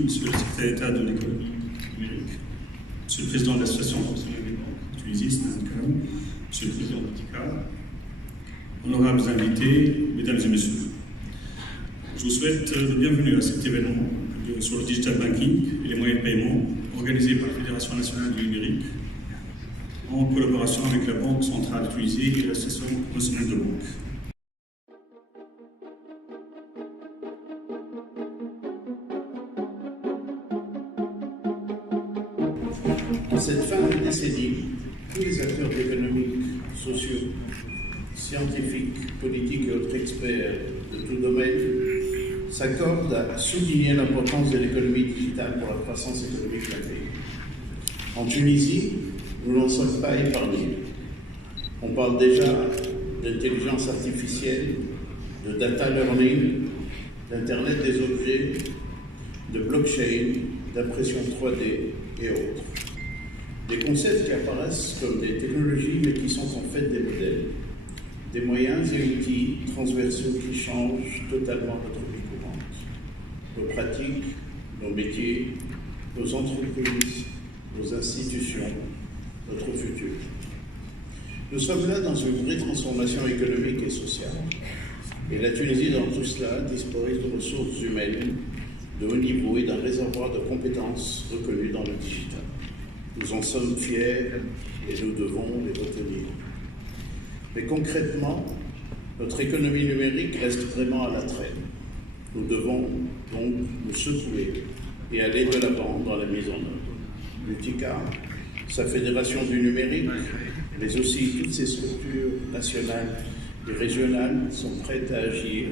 Monsieur le secrétaire d'État de l'économie numérique, Monsieur le président de l'association professionnelle des banques de Tunisie, Monsieur le président de l'ITICA, honorables invités, mesdames et messieurs, je vous souhaite la bienvenue à cet événement sur le digital banking et les moyens de paiement organisé par la Fédération nationale du numérique en collaboration avec la Banque centrale de Tunisie et l'Association nationale de banques. En cette fin de décennie, tous les acteurs économiques, sociaux, scientifiques, politiques et autres experts de tout domaine s'accordent à souligner l'importance de l'économie digitale pour la croissance économique d'un pays. En Tunisie, nous n'en sommes pas épargnés. On parle déjà d'intelligence artificielle, de data learning, d'Internet des objets, de blockchain, d'impression 3D et autres. Des concepts qui apparaissent comme des technologies, mais qui sont en fait des modèles, des moyens et outils transversaux qui changent totalement notre vie courante, nos pratiques, nos métiers, nos entreprises, nos institutions, notre futur. Nous sommes là dans une vraie transformation économique et sociale, et la Tunisie, dans tout cela, dispose de ressources humaines de haut niveau et d'un réservoir de compétences reconnues dans le digital. Nous en sommes fiers et nous devons les retenir. Mais concrètement, notre économie numérique reste vraiment à la traîne. Nous devons donc nous secouer et aller de l'avant dans la mise en œuvre. L'UTICA, sa fédération du numérique, mais aussi toutes ses structures nationales et régionales sont prêtes à agir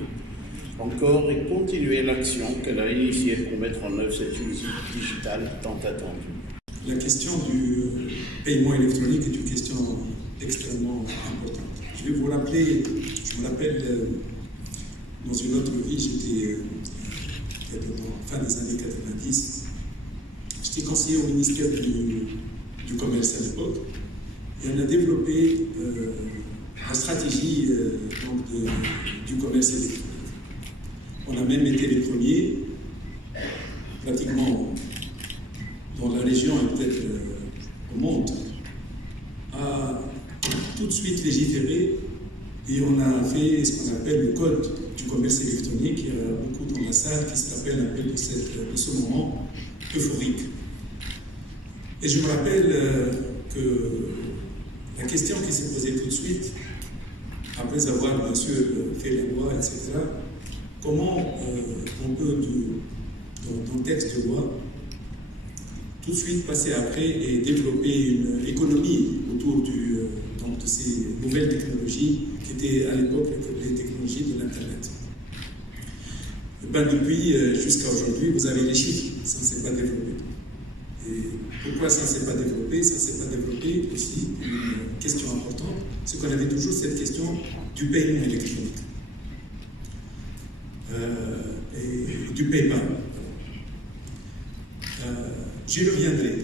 encore et continuer l'action qu'elle a initiée pour mettre en œuvre cette Tunisie digitale tant attendue. La question du paiement électronique est une question extrêmement importante. Je vais vous rappeler, je me rappelle, dans une autre vie, j'étais fin des années 90, j'étais conseiller au ministère du Commerce à l'époque, et on a développé la stratégie du commerce électronique. On a même été les premiers, pratiquement dans la région et peut-être au monde, à tout de suite légiférer, et on a fait ce qu'on appelle le code du commerce électronique. Il y a beaucoup dans la salle qui se rappellent un peu de ce moment euphorique. Et je me rappelle que la question qui s'est posée tout de suite, après avoir bien sûr fait la loi, etc., comment on peut, dans le texte de loi, tout de suite passer après et développer une économie autour de ces nouvelles technologies qui étaient à l'époque les technologies de l'Internet. Depuis jusqu'à aujourd'hui, vous avez les chiffres, ça ne s'est pas développé. Et pourquoi ça ne s'est pas développé? Ça ne s'est pas développé aussi, une question importante, c'est qu'on avait toujours cette question du paiement électronique. Et du PayPal. J'y reviendrai.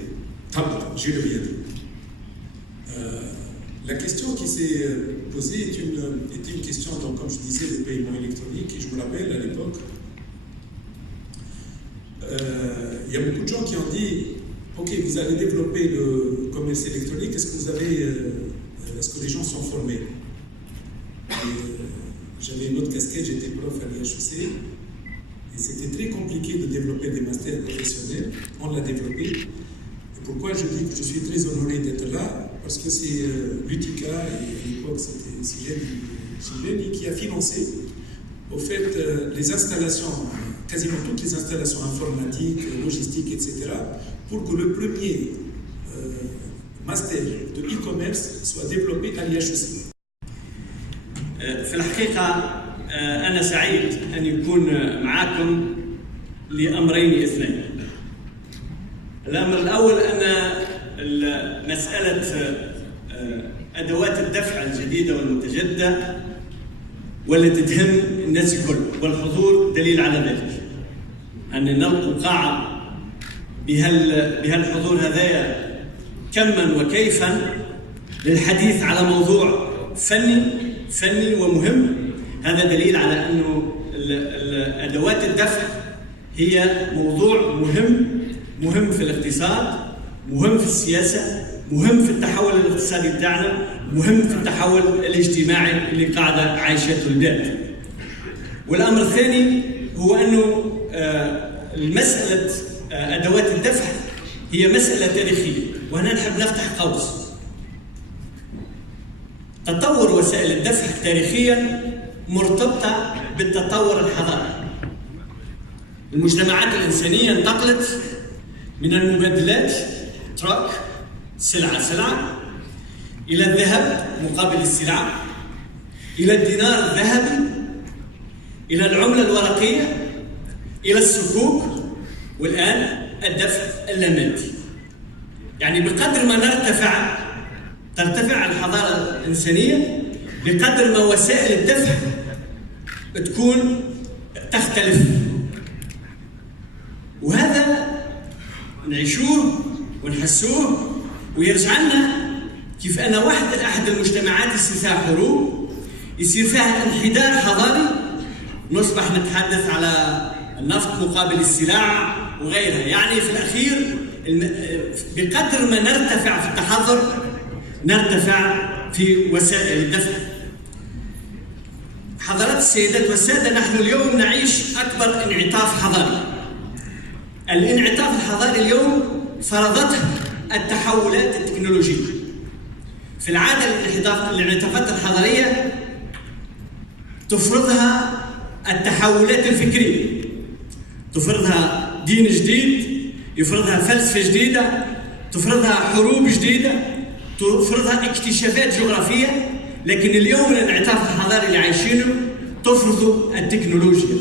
J'y reviendrai. La question qui s'est posée était une question, donc, comme je disais, de paiement électronique. Et je me rappelle à l'époque, il y a beaucoup de gens qui ont dit: ok, vous allez développer le commerce électronique, est-ce que les gens sont formés? J'avais une autre casquette, j'étais prof à l'IHEC. Et c'était très compliqué de développer des masters professionnels. On l'a développé. Et pourquoi je dis que je suis très honoré d'être là? Parce que c'est l'UTICA, et à l'époque c'était Sigeli, qui a financé, au fait, les installations, quasiment toutes les installations informatiques, logistiques, etc., pour que le premier master de e-commerce soit développé à l'IHEC. في الحقيقة أنا سعيد أن يكون معكم لأمرين اثنين. الأمر الأول أن مسألة أدوات الدفع الجديدة والمتجددة والتي تهم الناس الكل، والحضور دليل على ذلك. أن نلقوا قاعة بهالحضور هذايا كما وكيفا للحديث على موضوع فني ومهم. هذا دليل على أنه أدوات الدفع هي موضوع مهم في الاقتصاد، مهم في السياسة، مهم في التحول الاقتصادي بتاعنا، مهم في التحول الاجتماعي اللي قاعدة عايشته البلاد. والأمر الثاني هو أنه مسألة أدوات الدفع هي مسألة تاريخية، وهنا نحب نفتح قوس. تطور وسائل الدفع تاريخيا مرتبطة بالتطور الحضاري. المجتمعات الإنسانية انتقلت من المبادلات تراك سلعة إلى الذهب مقابل السلعة، إلى الدينار الذهبي، إلى العملة الورقية، إلى الصكوك، والآن الدفع اللامادي. يعني بقدر ما ترتفع الحضارة الإنسانية، بقدر ما وسائل الدفع تكون تختلف. وهذا نعيشوه ونحسوه ويرجع لنا كيف أن أحد المجتمعات يصير فيها حروب، يصير فيها انحدار حضاري، نصبح نتحدث على النفط مقابل السلع وغيرها. يعني في الأخير بقدر ما نرتفع في التحضر نرتفع في وسائل الدفع. حضرات السيدات والسادة، نحن اليوم نعيش أكبر انعطاف حضاري. الانعطاف الحضاري اليوم فرضته التحولات التكنولوجية. في العادة الانعطافات الحضارية تفرضها التحولات الفكرية، تفرضها دين جديد، يفرضها فلسفة جديدة، تفرضها حروب جديدة، تفرضها اكتشافات جغرافية. لكن اليوم الانعطاف الحضاري اللي عايشينه تفرضه التكنولوجيا.